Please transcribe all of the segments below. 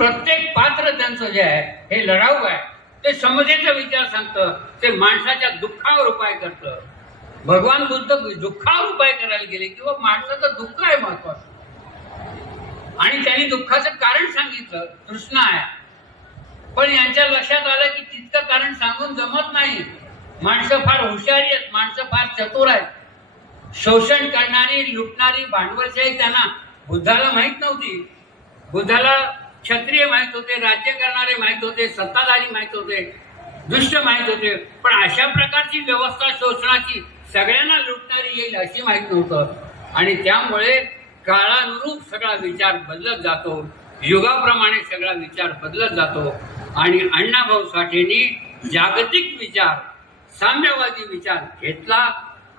प्रत्येक पात्र त्यांचं जे आहे हे लढाऊ आहे. ते समतेचा विचार सांगतं, ते माणसाच्या दुःखावर उपाय करतं. भगवान बुद्ध दुःखावर उपाय करायला गेले किंवा माणसाचं दुःख आहे महत्वाचं, आणि त्यांनी दुःखाचं कारण सांगितलं, तृष्णा आहे. पण यांच्या लक्षात आलं की तितकं कारण सांगून जमत नाही. माणसं फार हुशारी आहेत, माणसं फार चतुर आहेत. शोषण करणारी, लुटणारी, भांडवलशाही त्यांना बुद्धाला माहित नव्हती. बुद्धाला क्षत्रिय माहित होते, राज्य करणारे माहित होते, सत्ताधारी माहित होते, दुष्ट माहित होते. पण अशा प्रकारची व्यवस्था शोषणाची सगळ्यांना लुटणारी येईल अशी माहित नव्हतं. आणि त्यामुळे काळानुरूप सगळा विचार बदलत जातो, युगाप्रमाणे सगळा विचार बदलत जातो. आणि अण्णाभाऊ साठेंनी जागतिक विचार, साम्यवादी विचार घेतला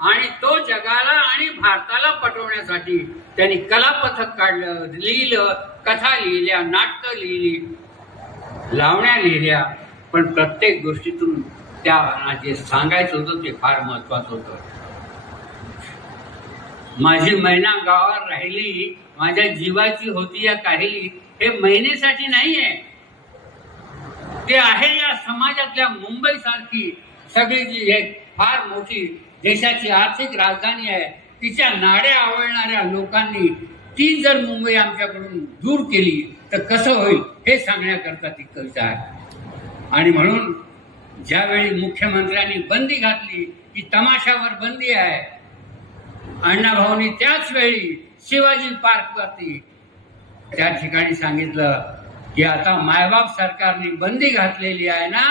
आणि तो जगाला आणि भारताला पटवण्यासाठी त्यांनी कलापथक काढलं, लिहिलं, कथा लिहिल्या, नाटकं लिहिली, लावण्या लिहिल्या. पण प्रत्येक गोष्टीतून त्या जे सांगायचं होतं ते फार महत्वाचं होतं. माझी मैना गावावर राहिली, माझ्या जीवाची होती या काहिली, हे महिनेसाठी नाहीये. ते आहे या समाजातल्या मुंबई सारखी सगळी जी एक फार मोठी देशाची आर्थिक राजधानी आहे, तिच्या नाड्या आवळणाऱ्या लोकांनी ती जर मुंबई आमच्याकडून दूर केली तर कसं होईल हे सांगण्याकरता ती कविता आहे. आणि म्हणून ज्यावेळी मुख्यमंत्र्यांनी बंदी घातली की तमाशावर बंदी आहे, अण्णाभाऊंनी त्याच वेळी शिवाजी पार्क वरती त्या ठिकाणी सांगितलं की आता मायबाप सरकारने बंदी घातलेली आहे ना,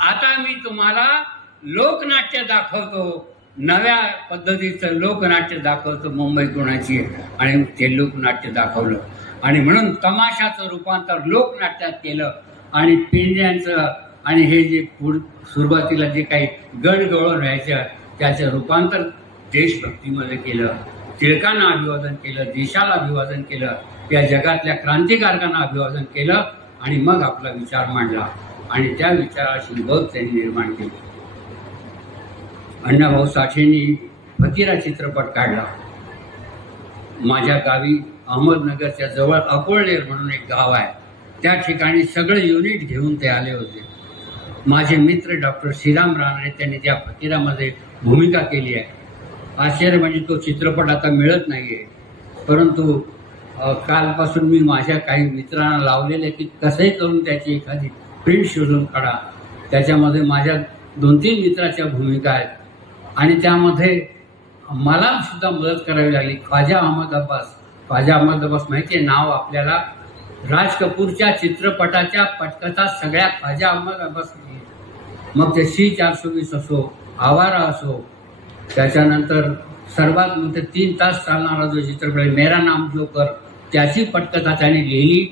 आता मी तुम्हाला लोकनाट्य दाखवतो, नव्या पद्धतीचं लोकनाट्य दाखवतो मुंबई कोणाची. आणि ते लोकनाट्य दाखवलं आणि म्हणून तमाशाचं रूपांतर लोकनाट्यात केलं. आणि पिंड्यांचं आणि हे जे सुरुवातीला जे काही गडगळून व्हायचं त्याचं रूपांतर देशभक्तीमध्ये केलं. टिळकांना अभिवादन केलं, देशाला अभिवादन केलं, या जगातल्या क्रांतिकारकांना अभिवादन केलं आणि मग आपला विचार मांडला आणि त्या विचाराशी बघ त्यांनी निर्माण केली. अण्णाभाऊ साठेंनी फकीरा चित्रपट काढला. माझ्या गावी अहमदनगरच्या जवळ अकोळनेर म्हणून एक गाव आहे, त्या ठिकाणी सगळे युनिट घेऊन ते आले होते. माझे मित्र डॉक्टर श्रीराम रानडे त्यांनी त्या फकीरामध्ये भूमिका केली आहे. आश्चर्य म्हणजे तो चित्रपट आता मिळत नाहीये, परंतु कालपासून मी माझ्या काही मित्रांना लावलेले की कसंही करून त्याची एखादी प्रिंट शोधून काढा. त्याच्यामध्ये माझ्या 2-3 मित्राच्या भूमिका आहेत आणि त्यामध्ये मला सुद्धा मदत करावी लागली. ख्वाजा अहमद अब्बास माहिती आहे नाव आपल्याला. राज कपूरच्या चित्रपटाच्या पटकथा सगळ्या ख्वाजा अहमद अब्बास, मग ते C420 असो, आवारा असो, त्याच्यानंतर सर्वात मोठे 3 तास चालणारा जो चित्रपट आहे मेरा नाम जोकर, त्याची पटकथा त्याने लिहिली.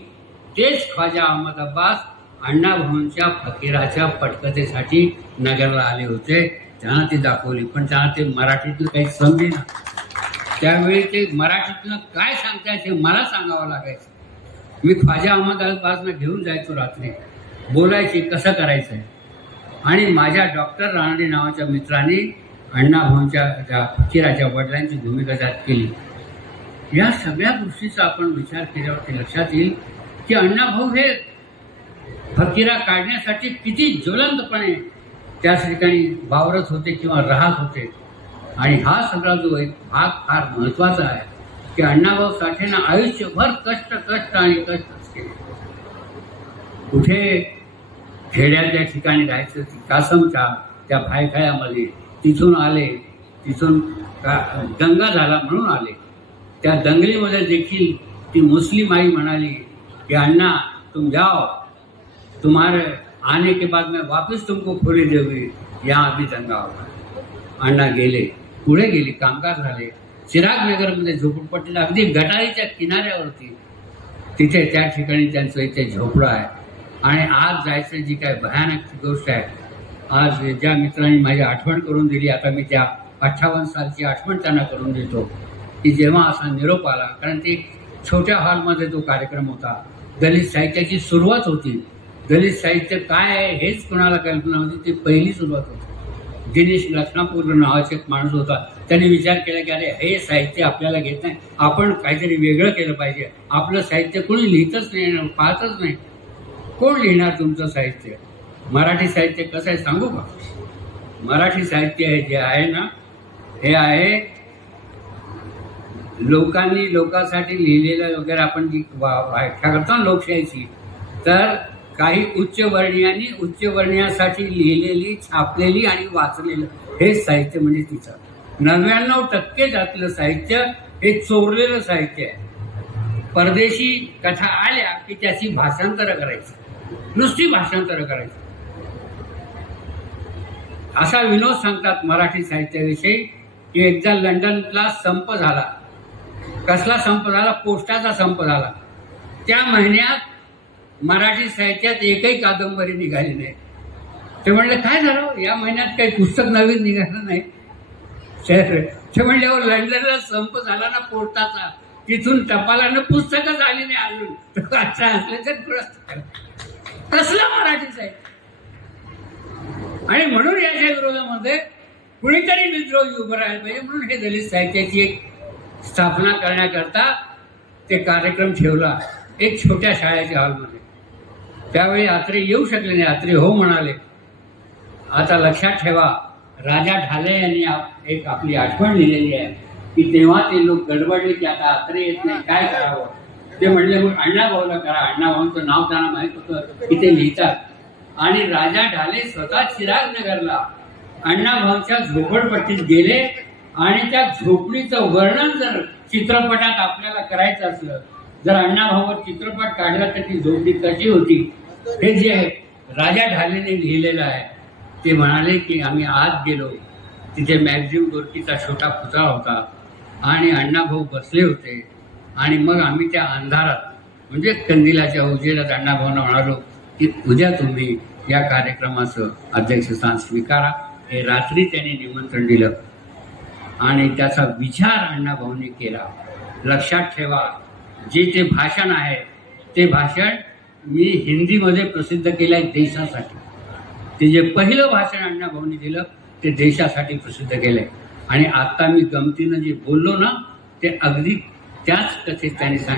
तेच ख्वाजा अहमद अब्बास अण्णाभाऊंच्या फकीराच्या पटकथेसाठी नगरला आले होते. त्यांना ती दाखवली, पण त्यांना ते मराठीतलं काही समजेना. त्यावेळी ते मराठीतलं काय सांगतायत हे मला सांगावं लागायचं. मी ख्वाजा अहमद अब्बासना घेऊन जायचो रात्री, बोलायची कसं करायचं आहे. आणि माझ्या डॉक्टर रानडे नावाच्या मित्रांनी अण्णाभाऊंच्या त्या फकीराच्या वडिलांची भूमिका त्यात केली. या सगळ्या गोष्टीचा आपण विचार केल्यावरती लक्षात येईल की अण्णाभाऊ हे फकीरा काढण्यासाठी किती ज्वलंतपणे त्या ठिकाणी वावरत होते किंवा राहत होते. आणि हा सगळा जो एक भाग फार महत्वाचा आहे की अण्णाभाऊ साठेंना आयुष्यभर कष्ट आणि कष्टच केले. कुठे खेड्याच्या ठिकाणी राहायचं, कासमच्या त्या भायखळ्यामध्ये, तिथून आले, तिथून दंगा झाला म्हणून आले. त्या दंगलीमध्ये देखील ती मुस्लिम आई म्हणाली कि अन्ना तुम जाओ, तुम्हारे आने के बाद मैं वापस तुमको खोली देऊंगी, यहाँ अभी दंगा होगा. अण्णा गेले, पुढे गेले, कामगार झाले. चिरागनगरमध्ये झोपडपट्टीला अगदी गटारीच्या किनाऱ्यावरती तिथे त्या ठिकाणी त्यांचं इथे झोपडं आहे. आणि आज जायचं जी काय भयानक गोष्ट आहे, आज ज्या मित्रांनी माझी आठवण करून दिली, आता मी त्या 58 सालची आठवण त्यांना करून देतो की जेव्हा असा निरोप आला, कारण ते छोट्या हॉलमध्ये तो कार्यक्रम होता, दलित साहित्याची सुरुवात होती. दलित साहित्य काय आहे हेच कोणाला कल्पना होती, ती पहिली सुरुवात होती. दिनेश लखनापूर नावाचा एक माणूस होता. त्याने विचार केला की अरे हे साहित्य आपल्याला घेत नाही, आपण काहीतरी वेगळं केलं पाहिजे. आपलं साहित्य कोणी लिहितच नाही, पाहतच नाही. कोण लिहिणार तुमचं साहित्य? मराठी साहित्य कसं आहे सांगू का? मराठी साहित्य हे जे आहे ना, हे आहे लोकांनी लोकांसाठी लिहिलेलं वगैरे. आपण जी व्याख्या करतो ना लोकशाहीची, तर काही उच्चवर्णीयांनी उच्चवर्णीयासाठी लिहिलेली, छापलेली आणि वाचलेलं हे साहित्य म्हणजे तिचं 99% त्यातलं साहित्य हे चोरलेलं साहित्य आहे. परदेशी कथा आल्या की त्याची भाषांतरं करायची, नुसती भाषांतरं करायची. असा विनोद सांगतात मराठी साहित्याविषयी की एकदा लंडनला संप झाला. कसला संप झाला? पोस्टाचा संप झाला. त्या महिन्यात मराठी साहित्यात एकही कादंबरी निघाली नाही. ते म्हणले काय झालं, या महिन्यात काही पुस्तक नवीन निघालं नाही. ते म्हणले लंडनला संप झाला ना पोस्टाचा, तिथून टपालानं पुस्तकच आली नाही अजून. कसलं मराठी साहित्य? आणि म्हणून याच्या विरोधामध्ये कुणीतरी विद्रोही उभं राहायला पाहिजे. म्हणून हे दलित साहित्याची एक स्थापना करण्याकरता ते कार्यक्रम ठेवला एक छोट्या शाळेच्या हॉलमध्ये. त्यावेळी आत्रे येऊ शकले नाही. आत्रे हो म्हणाले. आता लक्षात ठेवा, राजा ढाले यांनी एक आपली आठवण लिहिलेली आहे की तेव्हा ते लोक गडबडले की आता आत्रे येत नाही, काय करावं. ते म्हणले मग अण्णाभाऊला करा. अण्णाभाऊंचं नाव त्यांना माहित होतं की ते लिहितात. आणि राजा ढाले स्वतः चिरागनगरला अण्णाभाऊंच्या झोपडपट्टीत गेले आणि त्या झोपडीचं वर्णन जर चित्रपटात आपल्याला करायचं असलं, जर अण्णाभाऊवर चित्रपट काढला तर ती झोपडी कशी होती हे जे राजा ढालेने लिहिलेलं आहे. ते म्हणाले की आम्ही आत गेलो, तिथे मॅक्झिम गोर्कीचा छोटा पुतळा होता आणि अण्णाभाऊ बसले होते. आणि मग आम्ही त्या अंधारात म्हणजे कंदिलाच्या उजेडात अण्णाभाऊंना म्हणालो की उद्या तुम्ही या कार्यक्रमाचं अध्यक्षस्थान स्वीकारा. हे रात्री त्यांनी निमंत्रण दिलं आणि त्याचा विचार अण्णाभाऊंनी केला. लक्षात ठेवा, जे ते भाषण आहे ते भाषण मी हिंदीमध्ये प्रसिद्ध केलं आहे देशासाठी. ते जे पहिलं भाषण अण्णाभाऊंनी दिलं ते देशासाठी प्रसिद्ध केलंय. आणि आता मी गमतीनं जे बोललो ना, ते अगदी त्याच कथेत त्यांनी सांगितलं.